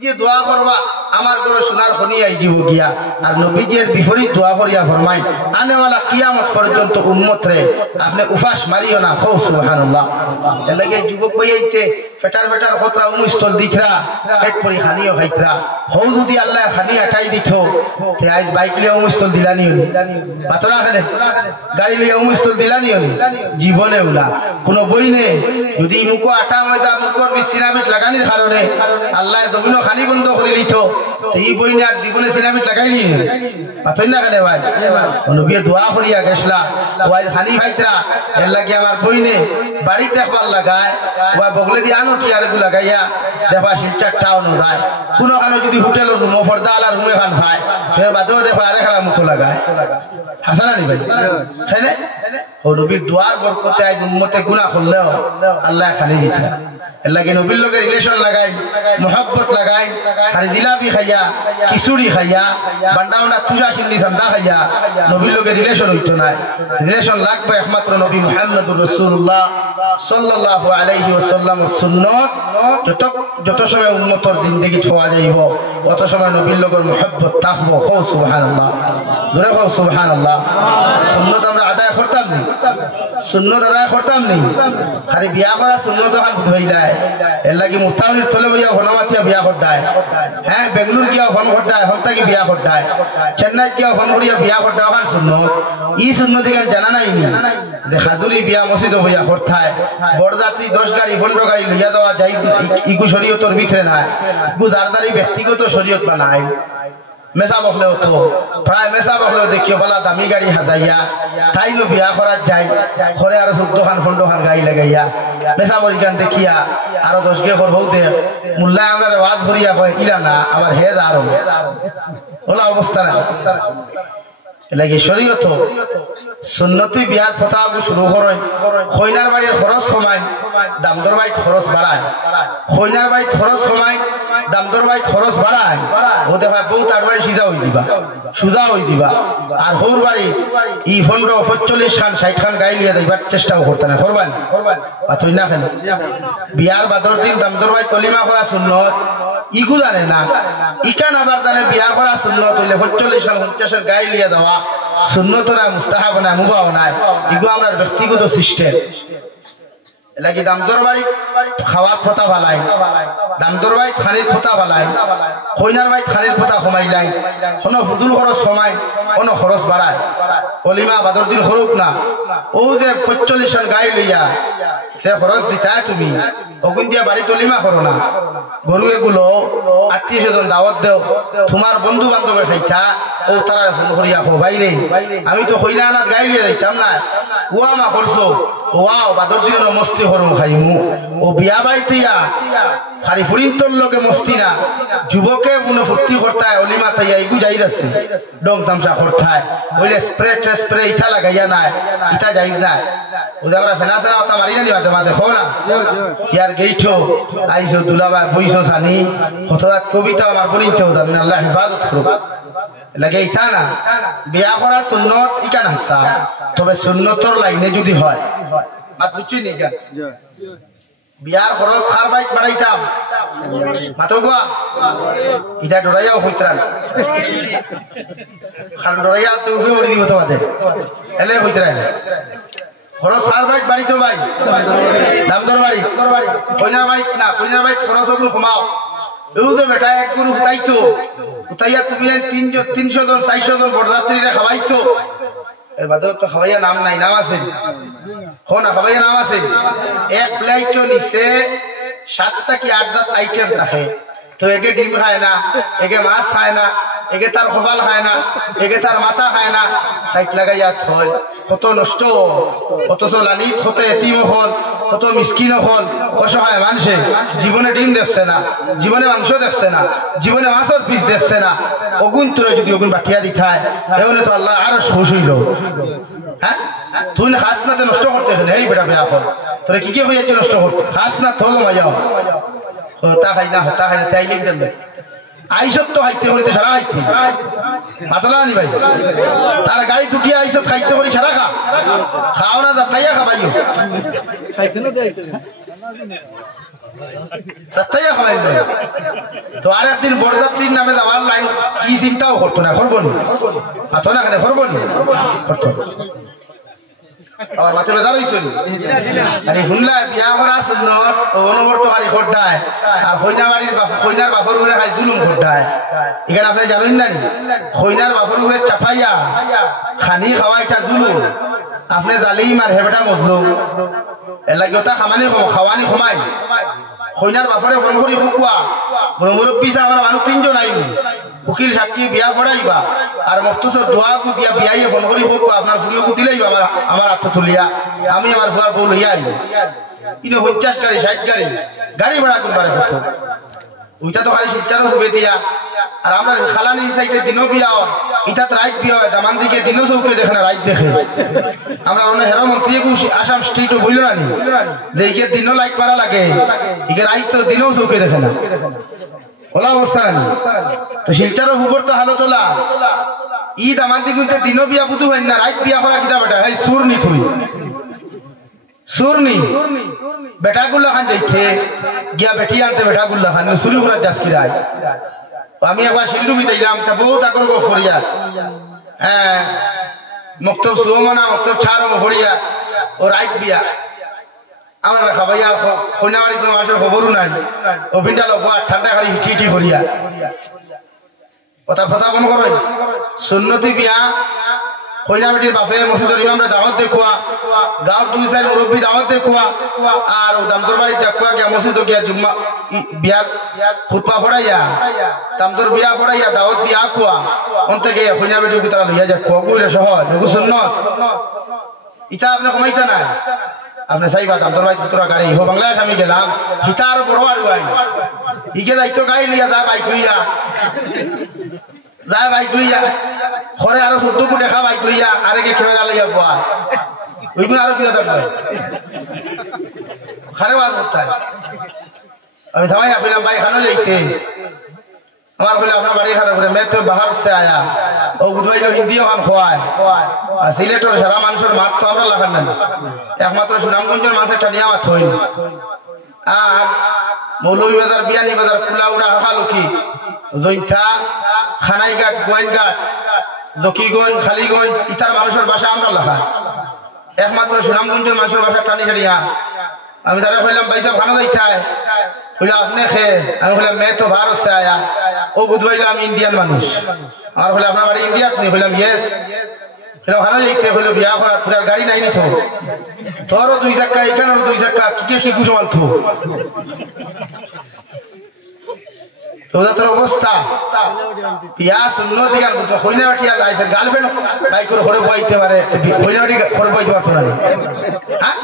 নবীজি দোয়া করবা আমার ঘরে সোনার খনি আই যাব গিয়া আর নবীজির বিপরীত দোয়া করিয়া ফরমাই আনেওয়ালা কিয়ামত পর্যন্ত উম্মত রে আপনি উফাস মারিও না খো সুবহানাল্লাহ এর লাগে যুবক ভাইতে ফেটার ফেটার খতরা উমস্থল দিতরা পেট পরি খানিও খাইতরা হৌ যদি আল্লাহ খানি আটাই দিত তে আজ বাইক লিয়া উমস্থল দিলানি হলি পাতরা খানে গাড়ি লিয়া উমস্থল দিলানি হলি জীবনে উলা কোন বই নেই যদি মুখ আটা ময়দা মুখর সিনামিট লাগানির কারণে আল্লাহ জমিন খানি বন্ধ করে দিত এই বই নিয়ে আর জীবনে সিনামিট লাগাইনি পাতই না কেন ভাই নবী দোয়া করিয়া গেছলা ওই খানি ভাইতরা এর লাগে আমার বই নে বাড়িতে একবার লাগায় ওই বগলে দিয়ে আনো টিয়ার গু লাগাইয়া দেখবা শিলচারটাও নয় কোনো কারণে যদি হোটেলের রুম পর্দা আলার রুমে খান ভাই ফের বাদেও দেখবা আরে খেলা মুখ লাগায় হাসানা নি ভাই হ্যাঁ ও নবীর দোয়ার বরকতে আজ উম্মতে গুনাহ করলেও আল্লাহ খালি দিতে এর লাগে নবীর লগে রিলেশন লাগাই মোহাব্বত লাগাই আর জিলাপি খাইয়া খিচুড়ি খাইয়া বান্ডাওনা পূজা সিন্নি সান্দা খাইয়া নবীর লগে রিলেশন হইতো না রিলেশন লাগবে একমাত্র নবী মুহাম্মদুর রাসূলুল্লাহ সাল্লাল্লাহু আলাইহি ওয়াসাল্লামের সুন্নাত যত সময় উম্মতর জিন্দেগি ছোঁয়া যাইব তত সময় নবীর লগের মোহাব্বত থাকবো হো সুবহানাল্লাহ জোরে হো সুবহানাল্লাহ সুন্নাত আমরা আদায় করতাম নি সুন্নাত আদায় করতাম নি খালি বিয়া করা সুন্নাত হান হইলাই এর লাগি মুফতাউনির তলে বইয়া হনমাতিয়া বিয়া করতায় হ্যাঁ বেঙ্গলুর গিয়া ফোন করতায় হন্তাকি বিয়া করতায় চেন্নাই গিয়া ফোন করিয়া বিয়া করতায় ওখান সুন্নত ই সুন্নত দিকে জানা নাই নি হাজুরি বিয়া মসজিদ হইয়া করতায় বরযাত্রী 10 গাড়ি 15 গাড়ি লইয়া দেওয়া যাই ইগু শরীয়তের ভিতরে নাই ইগু দারদারি ব্যক্তিগত শরীয়ত বানায় মেসা বকলেও তো প্রায় মেসা বকলেও দেখিও বলা দামি গাড়ি হাতাইয়া তাই নো বিয়া করার যাই ঘরে আরো 14 খান 15 খান গাড়ি লাগাইয়া মেসা বরিকান দেখিয়া আরো 10 গে ঘর হউতে মুল্লা আমরা ওয়াজ করিয়া কয় ইলা না আমার হেজ আরো ওলা অবস্থা না লাগে শরীয়ত সুন্নতি বিয়ার প্রথা শুরু করেন কইনার বাড়ির খরচ কমায় দামদর বাড়ি খরচ বাড়ায় কইনার বাড়ি খরচ কমায় দামদর বাড়ি খরচ বাড়ায় ও দেখা বউ তার বাড়ি সুজা হই দিবা আর হৌর বাড়ি ই 15 45 খান 60 খান গাই লিয়া দিবার চেষ্টাও করতে না করবেন পাতই না কেন বিয়ার বাদর দিন দামদর বাড়ি কলিমা করা সুন্নত ইগু জানে না ইকান আবার জানে বিয়া করা সুন্নত হইলে 45 খান 50 এর গাই লিয়া দেওয়া সুন্নত না মুস্তাহাব না মুবাহ না ইগু আমরা ব্যক্তিগত সিস্টেম লাগি দামদর বাড়ি খাওয়ার প্রথা বালাই দামদর বাড়ি খানির প্রথা বালাই কইনার বাড়ি খানির প্রথা কমাইলাই কোনো হুদুল খরচ কমাই কোনো খরচ বাড়ায় কলিমা বাদর দিন হরুক না ও যে 45 জন গাই লইয়া সে খরচ দিতায় তুমি ওগুন দিয়া বাড়ি কলিমা করো না গরু এগুলো আত্মীয় স্বজন দাওয়াত দেও তোমার বন্ধু বান্ধবে খাইতা ও তারা ফোন করিয়া কো ভাইরে আমি তো কইনা আনাত গাই লিয়ে যাইতাম না ওয়া মা করছো ওয়াও বাদর দিন মস্তি করুম খাইমু ও বিয়া বাড়িতেয়া খালি ফুরিন্তর লগে মস্তি না যুবকে মনে ফুর্তি করতায় অলিমা তাইয়া ইগু যাই যাচ্ছে ডং তামসা করতায় বলে স্প্রে ইটা লাগাইয়া নাই ইটা যাই না ওদের আমরা ফেনাসা ওটা মারি না মাঝে মাঝে খো না ইয়ার গেইছো আইসো দুলাবা বইছো সানি কতটা কবিতা আমার বলিতে হতাম আল্লাহ হেফাজত করুক লাগে ইটা না বিয়া করা সুন্নত ইকা না তবে সুন্নতর লাইনে যদি হয় মাত বুঝছি নি কেন বিয়ার খরচ খার বাইক বাড়াইতাম মাতো গোয়া ইটা ডরাইয়াও হইতরান খান ডরাইয়া তো উঠে উড়ি দিব তোমাদের এলে হইতরান খরচ খার বাইক বাড়িতো ভাই দামদর বাড়ি কইনার বাড়ি না কইনার বাড়ি খরচ ওগুলো কমাও দুধে বেটা এক গরু উঠাইতো উঠাইয়া তুমি 300 জন 400 জন বরযাত্রীরা খাওয়াইতো এর বাদেও তো খাওয়াইয়া নাম নাই নাম আছে হো না খাওয়াইয়া নাম আছে এক প্লেটও নিচে 7টা কি 8টা আইটেম থাকে তো একে ডিম খায় না একে মাছ খায় না একে তার খোপাল খায় না একে তার মাথা খায় না সাইট লাগাইয়া থয় কত নষ্ট অথচ লালিত হতে এতিম হল কত মিসকিন হল অসহায় মানুষে জীবনে ডিম দেখছে না জীবনে মাংস দেখছে না জীবনে মাছের পিস দেখছে না অগুন তোরা যদি অগুন বাটিয়া দিথায় এমনি তো আল্লাহ আরো খুশ হইল হ্যাঁ তুই খাস না নষ্ট করতে এই বেটা বেয়া হল তোরা কি কি হইয়াছে নষ্ট করতে খাস না থল মাজাও হতা খাই না তাই লিখ দেবে আইসত তো খাইতে করিতে সারা খাইতে মাতলা নি ভাই তার গাড়ি টুটিয়া আইসত খাইতে করি সারা খাও না তাইয়া খাবাইও খাইতে না তাইয়া খালাই তো আর একদিন বড়যাত্রীর নামে যাওয়ার লাইন কি চিন্তাও করতো না, করবো নি আতো না কেন করবো নি করতো আমার মাথা বেদা রইছিল আরে শুনলা বিয়া করা সুন্নত অনুবর্ত বাড়ি খোড্ডায় আর কইনার বাপর উপরে খাই জুলুম খোড্ডায় এখানে আপনি জানেন না কইনার বাপর উপরে চাপাইয়া খানি খাওয়া এটা জুলুম আপনি জালেই মার হেবেটা মজলুম এর লাগে ওটা খামানি খাওয়ানি কমাই কইনার বাপরে ফোন করি শুকুয়া মুরব্বী সাহেব আমার মানুষ তিনজন আইব উকিল সাক্ষী বিয়া পড়াইবা আর মখতুসর দোয়াকু দিয়া বিয়াইয়ে ফোন করি শুকুয়া আপনার ফুরিয়কু দিলেইবা আমার হাত তুলিয়া আমি আমার ফুয়ার বউ লইয়া আইব কিন্তু 50 গাড়ি 60 গাড়ি ভাড়া করবার কথা ওইটা তো খালি শিক্ষারও হবে দিয়া আর আমরা খালানি সাইডে দিনও বিয়া হয় ইটা তো রাইত বিয়া হয় দামান দিকে দিনও চৌকে দেখে না রাইত দেখে আমরা অন্য হেরো মন্ত্রী আসাম স্ট্রিটও বইল না নি দেখে দিনও লাইট মারা লাগে ইকে রাইত তো দিনও চৌকে দেখে না ওলা অবস্থা নি তো শিলচারও হুবর তো হালো তোলা ঈদ আমার দিকে দিনও বিয়া বুধু হয় না রাইত বিয়া করা কিতা বেটা এই সুর নি তুই সুরনি বেটা গুল্লা খান দেখে গিয়া বেটি আনতে বেটা গুল্লা খান চুরি করার দাস কিরায় আমি একবার শিলডুবি দিলাম তা বহুত আগর গো ফরিয়া হ্যাঁ মক্তব সুমনা মক্তব ছাড়ো ফরিয়া ও রাইত বিয়া আমরা খাবাই আর কইনাবাড়ি কোনো মাসের খবরও নাই অভিনটা লোক ঠান্ডা খালি হিটি হিটি ফরিয়া কথা কথা কোন করো সুন্নতি বিয়া কইনা বেটির বাপে মসজিদের ইমামরা দাওয়াত দেখুয়া গাঁর 2-4 মুরব্বী দাওয়াত দেখুয়া আর দামদর বাড়ি দেখুয়া গিয়া মসজিদ গিয়া জুম্মা বিয়ার খুতবা পড়াইয়া দামদর বিয়া পড়াইয়া দাওয়াত দিয়া কুয়া অন্তে গিয়া কইনা বেটির ভিতরে লইয়া যা কুয়া কইলে সহজ এগু সুন্নত ইটা আপনি কমাইতা না আপনি চাইবা দামদর বাড়ি ভিতরে গাড়ি হো বাংলাদেশ আমি গেলাম হিতা আরো বড় আর গাই ইকে যাইতো গাড়ি লিয়া যা বাইক লইয়া যা বাইক লইয়া ঘরে আরো 14 কোটি টাকা বাইক লইয়া আরেকে ক্যামেরা লইয়া পাওয়া ওইগুলো আরো কি দাদা খারে বাদ করতে আমি ধামাই আপনার ভাই খানো যাইতে আমার বলে আপনার বাড়ি খারাপ করে मैं तो बाहर से आया ও বুঝবাই হিন্দিও খান খোয়ায় আর সিলেটের সারা মানুষের মাঠ তো আমরা লাগান না একমাত্র সুনামগঞ্জের মাছের টানিয়া মাছ হই আর মৌলভীবাজার বিয়ানীবাজার কুলাউড়া হাকালুকি জৈন্থা খানাইঘাট গোয়াইনঘাট লক্ষ্মীগঞ্জ খালিগঞ্জ ইতার মানুষের ভাষা আমরা লেখা একমাত্র সুনামগঞ্জের মানুষের ভাষা টানি কাটিয়া আমি তারা কইলাম ভাই সাহেব খানা যাইতায় কইলা আপনি খে আমি কইলাম मैं तो भारत से आया ও বুঝবাইলা আমি ইন্ডিয়ান মানুষ আর কইলা আপনার বাড়ি ইন্ডিয়াত নি কইলাম ইয়েস কইলা খানা যাইতে কইলো বিয়া করা পুরা গাড়ি নাই নি তো তোরও 2 চাকা এখানেও 2 চাকা কি কুসমাল থু তোদের অবস্থা ইয়া সুন্নতি গান তো কইনা বাটিয়া লাইতে গার্লফ্রেন্ড বাই করে ঘরে বইতে পারে কইনা বাটি ঘরে বইতে পারছ না হ্যাঁ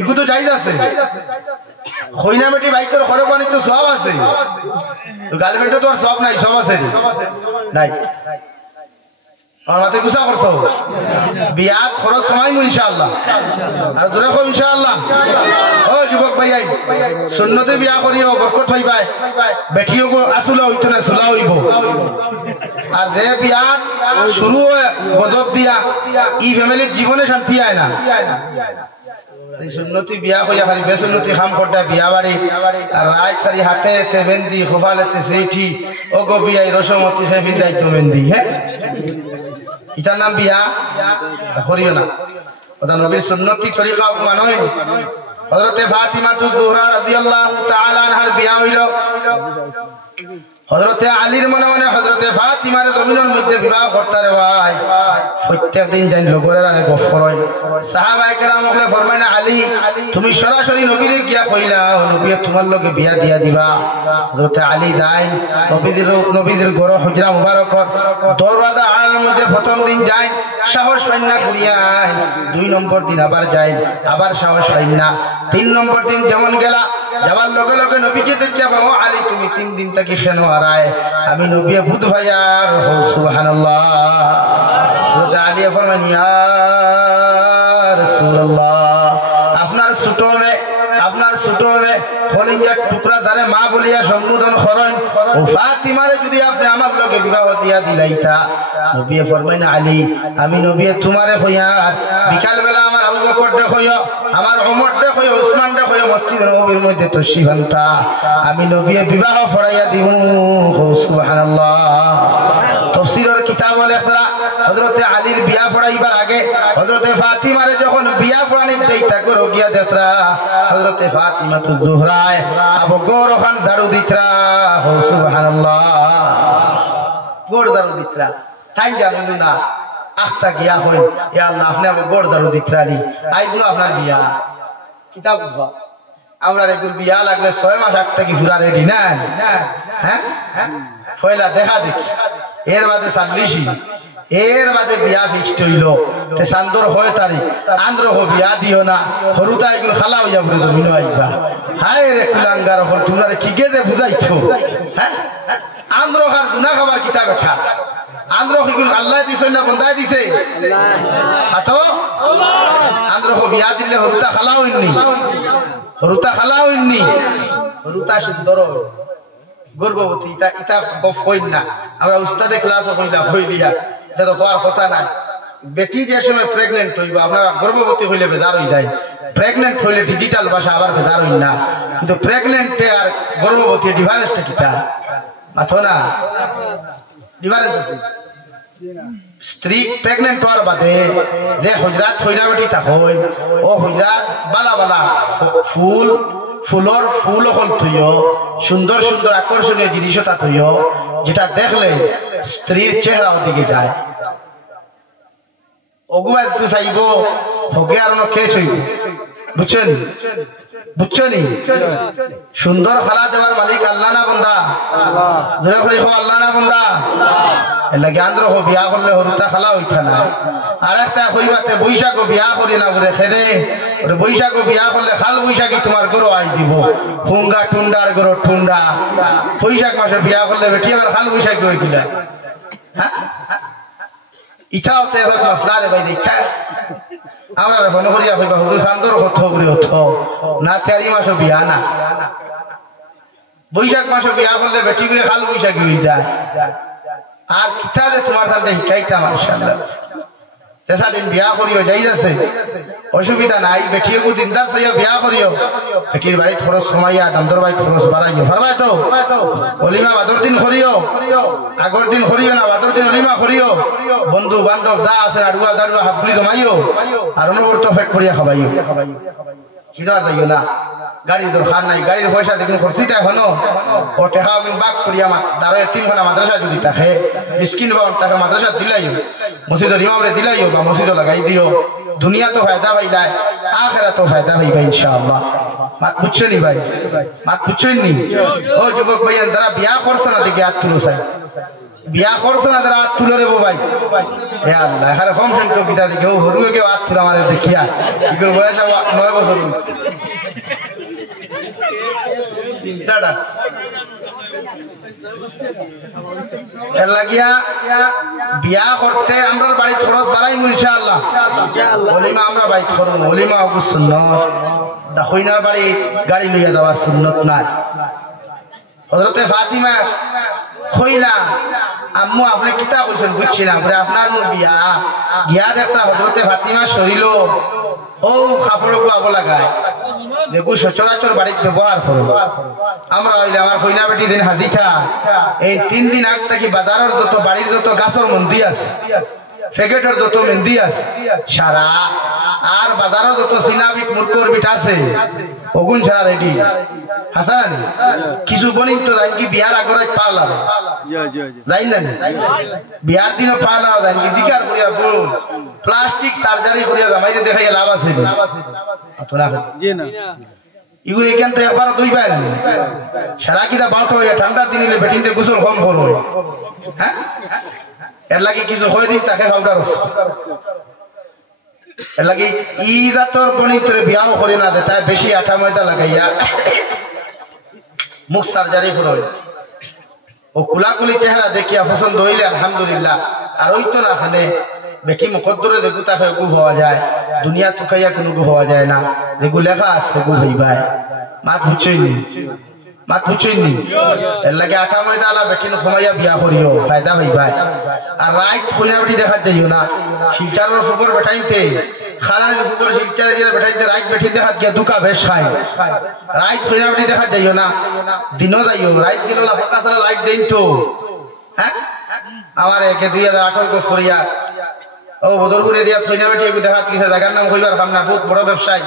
ইগু তো জায়েজ আছে কইনা বাটি বাই করে ঘরে বনি তো সওয়াব আছে তো গার্লফ্রেন্ড তো আর সওয়াব নাই সব আছে নাই আর মাতে গুসা করছো বিয়াত খরচ সময় ইনশাআল্লাহ আর দূরে কো ইনশাআল্লাহ ও যুবক ভাই আই সুন্নতে বিয়া করিও বরকত পাইবাই বেটিও কো আসুলা হইতো না সুলা হইবো আর যে বিয়াত শুরু হয় গজব দিয়া ই ফ্যামিলির জীবনে শান্তি আয় না এই সুন্নতি বিয়া কইয়া খালি বেসুন্নতি খাম করটা বিয়া বাড়ি আর রাত খালি হাতে তে মেহেন্দি খোফালেতে সেইটি ও গো বিয়াই রসমতি সে বিন্দাইতো মেহেন্দি হ্যাঁ ইটার নাম বিয়া করিও না ওটা নবীর সুন্নতি তরিকা মানই হযরতে ফাতিমা তুজুহরা রাদিয়াল্লাহু তাআলা আনহার বিয়া হইল হযরতে আলীর মনে মনে হযরতে ফাতিমার জমিনের মধ্যে বিবাহ করতে ভাই প্রত্যেক দিন যাই লোকের আগে গফ করয় সাহাবায়ে কেরাম বলে ফরমায় না আলী তুমি সরাসরি নবীর গিয়া কইলা নবী তোমার লগে বিয়া দিয়া দিবা হযরতে আলী যায় নবীদের ঘর হুজরা মুবারক দরওয়াজা আড়ার মধ্যে প্রথম দিন যায় সাহস পাই না করিয়া 2 নম্বর দিন আবার যায় আবার সাহস পাই না 3 নম্বর দিন যেমন গেলা যাবার লগে লগে নবীকে দেখিয়া বাবা আলী তুমি 3 দিন থেকে কেন হারায় আমি নবী বুধ ভাইয়ার সুবহানাল্লাহ হযরত আলী ফরমান ইয়া রাসূলুল্লাহ আপনার ছোট মে খলিজার টুকরা দারে মা বলিয়া সম্বোধন করেন ও ফাতিমারে যদি আপনি আমার লগে বিবাহ দিয়া দিলাইতা নবী ফরমায় না আলী আমি নবী তোমারে কইয়া বিকাল বেলা আমার আবু বকর দেখো আমার ওমর দেখো উসমান দেখো মসজিদ নববীর মধ্যে তশরিফ আনতা আমি নবীর বিবাহ পড়াইয়া দিমু সুবহানাল্লাহ তাফসীরের কিতাব লেখরা হযরতে আলীর বিয়া পড়াইবার আগে হযরতে ফাতিমারে যখন বিয়া পড়ানি দেইতা গরো গিয়া দেখরা হযরতে ফাতিমা তো জোহরায় আবু গৌর খান দারু দিতরা সুবহানাল্লাহ গোড় দারু দিতরা তাই জানেন না আখতা গিয়া হই ইয়া আল্লাহ আপনি আবু গোড় দারু দিতরানি আইজু আপনার বিয়া কিতাব আমরা রেগুল বিয়া লাগলে 6 মাস আগ থেকে পুরা রেডি না হ্যাঁ পয়লা দেখা দেখি এর বাদে সাল্লিশি এর বাদে বিয়া ফিক্সড হইল তে সান্দর হয় তারিখ আন্দ্র হো বিয়া দিও না হরুতা এগুলো খালা হইয়া বলে জমিন আইবা হায় রে কুলাঙ্গার হল তোমরা কি গে যে বুঝাইছো হ্যাঁ আন্দ্র খার গুনাহ খাবার কিতাব খা আন্দ্র কিগুল আল্লাহ দিছে না বন্দায় দিছে আতো আন্দ্র হো বিয়া দিলে হরুতা খালা হইনি হরুতা খালা হইনি হরুতা সুন্দর গর্ভবতী ইটা ইটা গপ হইন না আমরা উস্তাদে ক্লাস হইলা হই দিয়া এটা তো হওয়ার কথা না বেটি যে সময় প্রেগনেন্ট হইব আপনারা গর্ভবতী হইলে বেদার হই যায় প্রেগনেন্ট হইলে ডিজিটাল ভাষা আবার বেদার হই না কিন্তু প্রেগনেন্টে আর গর্ভবতী ডিফারেন্সটা কিটা মাথো না ডিফারেন্স আছে স্ত্রী প্রেগনেন্ট হওয়ার বাদে যে হুজরাত হইনা বেটি তা হই ও হুজরাত বালা বালা ফুল ফুলর ফুল হল থইও সুন্দর সুন্দর আকর্ষণীয় জিনিসও তা থইও যেটা দেখলে স্ত্রীর চেহারা ওদিকে যায় ওগুবা তুই চাইব হগে আর খেয়ে হইব বুঝছেন বুঝছনি সুন্দর খালা দেওয়ার মালিক আল্লাহ না বন্দা জোরে করে হো আল্লাহ না বন্দা এলা জ্ঞান রহ বিয়া করলে হরুতা খালা হইতা না আর একটা হইবাতে বৈশাখও বিয়া করি না বলে খেলে বৈশাখও বিয়া করলে খাল বৈশাখী তোমার গরো আই দিব হুঙ্গা টুন্ডার গরো টুন্ডা বৈশাখ মাসে বিয়া করলে বেটি আবার খাল বৈশাখী হয়ে গিলা হ্যাঁ ইটাও তো এবার মশলা রে ভাই দেখা আমরা মনে করিয়া হইবা হুজুর শান্তর হতো করে হতো না তেরি মাসও বিয়া না বৈশাখ মাসে বিয়া করলে বেটি করে খাল বৈশাখী হয়ে যায় আর কিতালে তোমার সাথে শিখাইতা মাশাআল্লাহ তেসা দিন বিয়া করিও যাই যাচ্ছে অসুবিধা নাই বেটিও দিনদার সাইয়া বিয়া করিও বেটির বাড়ি খরচ সময়য়া দামদর বাড়ি খরচ বাড়াইও পারবা তো অলিমা বাদর দিন করিও আগর দিন করিও না বাদর দিন অলিমা করিও বন্ধু বান্ধব দা আছে আড়ুয়া দাড়ুয়া হাবলি জমাইও আর অনুবর্ত ফেট করিয়া খাবাইও হিনার যাইও না গাড়ির দরকার নাই গাড়ির পয়সা দেখুন খরচিটা হনো ও টেকাও কিন্তু বাক করিয়া দাঁড়ায় 3 ঘন্টা মাদ্রাসা যদি থাকে স্কিন বাউন্ড তাকে মাদ্রাসা দিলাইও মসজিদের ইমামরে দিলাইও বা মসজিদে লাগাই দিও দুনিয়া তো ফায়দা পাইলাই আখিরাত তো ফায়দা পাইবা ইনশাআল্লাহ মাত বুঝছনি ভাই মাত বুঝছনি ও যুবক ভাইয়ান যারা বিয়া করছ না দেখে হাত তুলো চাই বিয়া করছ না যারা হাত তুলো রে ভাই হে আল্লাহ আরে কম সংখ্যক কিতা দেখে ও হরুয়ে কেউ হাত তুলো আমাদের দেখিয়া ইগর বয়স 9 বছর চিন্তাটা এর লাগিয়া বিয়া করতে আমরা বাড়ি খরচ বাড়াইমু ইনশাআল্লাহ ওলিমা আমরা বাড়ি করব ওলিমা ওগু সুন্নাত দাখইনার বাড়ি গাড়ি লইয়া যাওয়া সুন্নাত না হযরতে ফাতিমা কইলা আম্মু আপনি কিতা কইছেন বুঝছি না পরে আপনার বিয়া গিয়া দেখতা হযরতে ফাতিমা শরীলো ও কাপড়গুলো আবো লাগায় দেখো সচরাচর বাড়িতে ব্যবহার করো আমরা হইলে আমার কইনা বেটি দিন হাদিকা এই 3 দিন আগ থেকে বাজারের যত বাড়ির যত গাছর মন্দি আছে প্যাকেটের যত মেহেন্দি আছে সারা আর বাজারের যত সিনাবিট মুরকর বিট আছে ওগুন ছাড়া রেডি হাসান কিছু বনিত তো জানি কি বিয়ার আগরে পালা যাই না বিয়ার দিনে পালা জানি কি দিকার করিয়া বল প্লাস্টিক সার্জারি করিয়া জামাইতে দেখাইয়া লাভ আছে আপনারা জি না ইগুলো এখান তো একবার দুইবার সারা কিটা বাউট হয়ে ঠান্ডা দিনে বেটিনতে গোসল কম করো হ্যাঁ এর লাগি কিছু হয়ে দিন তাকে পাউডার এর লাগি ইদাতর বনিতরে বিয়াও করে না দে তাই বেশি আটা ময়দা লাগাইয়া মুখ সার্জারি করো ও কুলাকুলি চেহারা দেখিয়া পছন্দ হইলে আলহামদুলিল্লাহ আর ওই তো না খানে বেটি মুকদ্দরে দেখু তাকে গু হওয়া যায় দুনিয়া তুকাইয়া কোনো গু হওয়া যায় না দেখু লেখা আছে গু হইবাই মাত বুঝছইনি মাত বুঝছইনি এর লাগে আটা ময়দা আলা বেটিন ঘুমাইয়া বিয়া করিও ফায়দা হইবাই আর রাইত কইনা বেটি দেখা যাইও না শিলচারের উপর বেটাইতে খালার উপর শিলচারে গিয়ে বেঠাইতে রাইত বেঠি দেখা গিয়া দুকা বেশ খায় রাইত হইয়া বেঠি দেখা যাইও না দিনও যাইও রাইত গেল ফোকাস লাইট দেন তো হ্যাঁ আমার একে 2018 কো ফরিয়া ও বদরপুর এরিয়া থইনা বেঠি দেখা গিয়েছে জায়গার নাম কইবার খাম না বহুত বড় ব্যবসায়ী